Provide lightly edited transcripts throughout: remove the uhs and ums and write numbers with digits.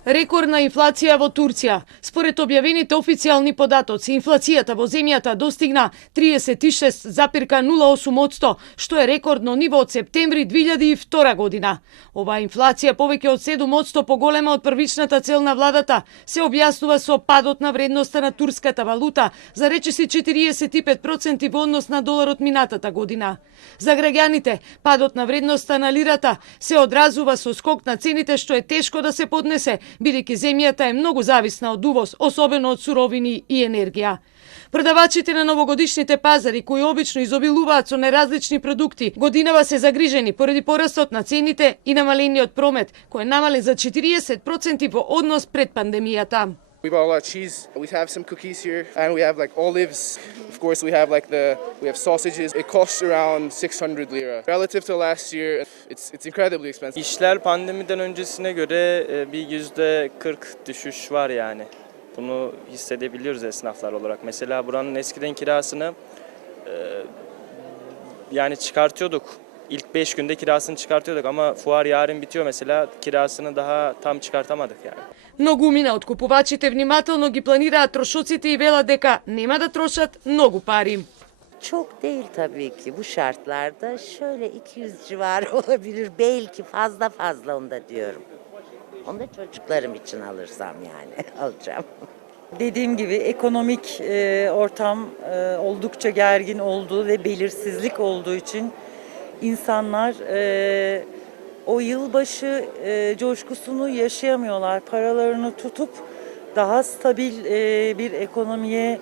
Рекордна инфлација во Турција. Според објавените официјални податоци, инфлацијата во земјата достигна 36,08%, што е рекордно ниво од септември 2002 година. Оваа инфлација, повеќе од 7% поголема од првичната цел на владата, се објаснува со падот на вредноста на турската валута за речиси 45% во однос на доларот минатата година. За граѓаните, падот на вредноста на лирата се одразува со скок на цените што е тешко да се поднесе, бидејќи земјата е многу зависна од увоз, особено од суровини и енергија. Продавачите на новогодишните пазари, кои обично изобилуваат со неразлични продукти, годинава се загрижени поради порастот на цените и намалениот промет, кој е намален за 40% во однос пред пандемијата. We bought a lot of cheese. We have some cookies here, and we have like olives. Of course, we have sausages. It costs around 600 lira. Relative to last year, it's incredibly expensive. İşler pandemiden öncesine göre bir %40 düşüş var yani. Bunu hissedebiliyoruz esnaflar olarak. Mesela buranın eskiden kirasını yani çıkartıyorduk. İlk 5 günde kirasını çıkartıyorduk ama fuar yarın bitiyor mesela kirasını daha tam çıkartamadık yani. Многумина од купувачите внимателно ги планираат трошоците и велат дека нема да трошат многу пари. Çok değil tabii ki bu şartlarda. Şöyle 200 civarı olabilir. Belki fazla onu da diyorum. Onu da çocuklarım için alırsam yani alacağım. Dediğim gibi ekonomik ortam oldukça gergin olduğu ve belirsizlik olduğu için insanlar o yılbaşı coşkusunu yaşayamıyorlar. Paralarını tutup daha stabil bir ekonomiye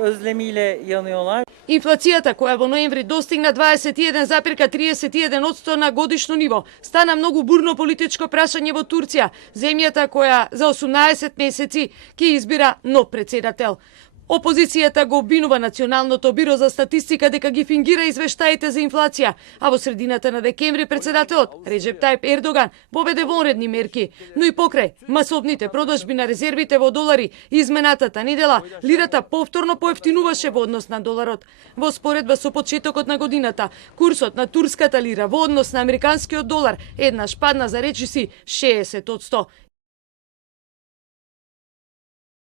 özlemiyle yanıyorlar. Инфлацијата, која во ноември достигна 21,31% на годишно ниво, стана многу бурно политичко прашање во Турција, земјата која за 18 месеци ќе избира нов председател. Опозицијата го обвинува Националното биро за статистика дека ги фингира извештаите за инфлација, а во средината на декември председателот Реджеп Тајип Ердоган воведе вонредни мерки, но и покрај масовните продажби на резервите во долари изменатата недела, лирата повторно поевтинуваше во однос на доларот. Во споредба со почетокот на годината, курсот на турската лира во однос на американскиот долар еднаш падна за речиси 60%.